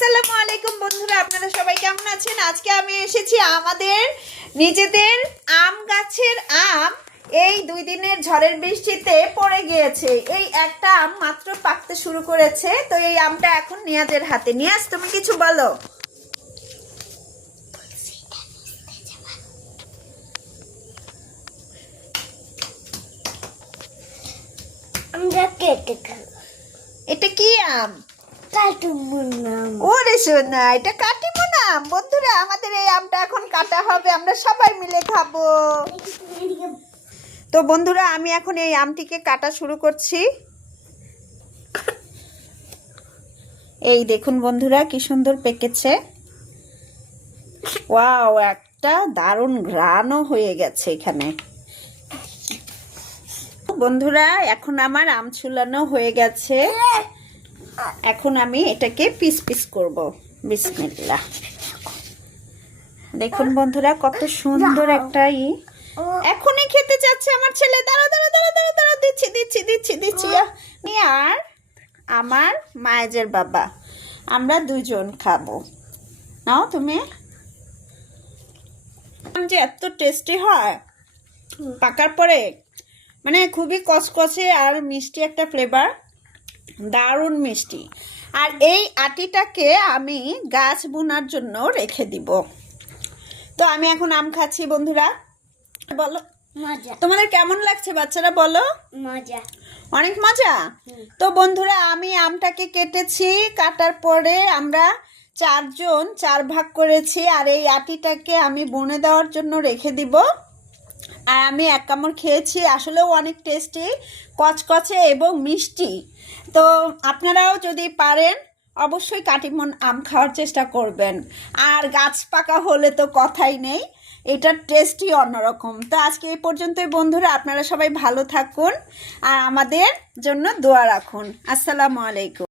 আসসালামু আলাইকুম বন্ধুরা, আপনারা সবাই কেমন আছেন? আজকে আমি এসেছি আমাদের নিজেদের আম গাছের আম এই 2 দিনের ঝড়ের বৃষ্টিতে পড়ে গিয়েছে। এই একটা আম মাত্র পাকতে শুরু করেছে। তো এই আমটা এখন নিয়াজের হাতে। নিয়াজ, তুমি কিছু বলো। এটা কি আম? ওরে সোনা, এটা কাটিমন আম। বন্ধুরা, আমাদের এই আমটা এখন কাটা হবে, আমরা সবাই মিলে খাবো। তো বন্ধুরা, আমি এখন এই আমটিকে কাটা শুরু করছি। এই দেখুন বন্ধুরা, কি সুন্দর পেকেছে। ওয়াও, একটা দারুণ ঘ্রাণও হয়ে গেছে এখানে। বন্ধুরা, এখন আমার আম ছুলানো হয়ে গেছে। এখন আমি এটাকে পিস পিস করব। বিসমিল্লাহ। দেখুন বন্ধুরা, কত সুন্দর একটা এখনই খেতে চাচ্ছে আমার ছেলে। দাঁড়া দাঁড়া দাঁড়া দাঁড়া দাঁড়া, দিচ্ছি দিচ্ছি দিচ্ছি দিচ্ছি। আর আমার মায়ের বাবা, আমরা দুজন খাবো। নাও তুমি। যে এত টেস্টি হয় পাকার পরে, মানে খুবই কচকচে আর মিষ্টি একটা ফ্লেভার, দারুণ মিষ্টি। আর এই আটিটাকে আমি গাছ বোনার জন্য রেখে দিব। তো আমি এখন আম খাচ্ছি। বন্ধুরা বলো, মজা। তোমাদের কেমন লাগছে বাচ্চারা? বলো। মজা, অনেক মজা। তো বন্ধুরা, আমি আমটাকে কেটেছি, কাটার পরে আমরা 4 জন 4 ভাগ করেছি। আর এই আটিটাকে আমি বনে দেওয়ার জন্য রেখে দিব। আর আমি 1 কামড় খেয়েছি, আসলেও অনেক টেস্টি, কচকচে এবং মিষ্টি। তো আপনারাও যদি পারেন অবশ্যই কাটিমন আম খাওয়ার চেষ্টা করবেন। আর গাছ পাকা হলে তো কথাই নেই, এটার টেস্টই অন্যরকম। তো আজকে এই পর্যন্তই বন্ধুরা, আপনারা সবাই ভালো থাকুন আর আমাদের জন্য দোয়া রাখুন। আসসালামু আলাইকুম।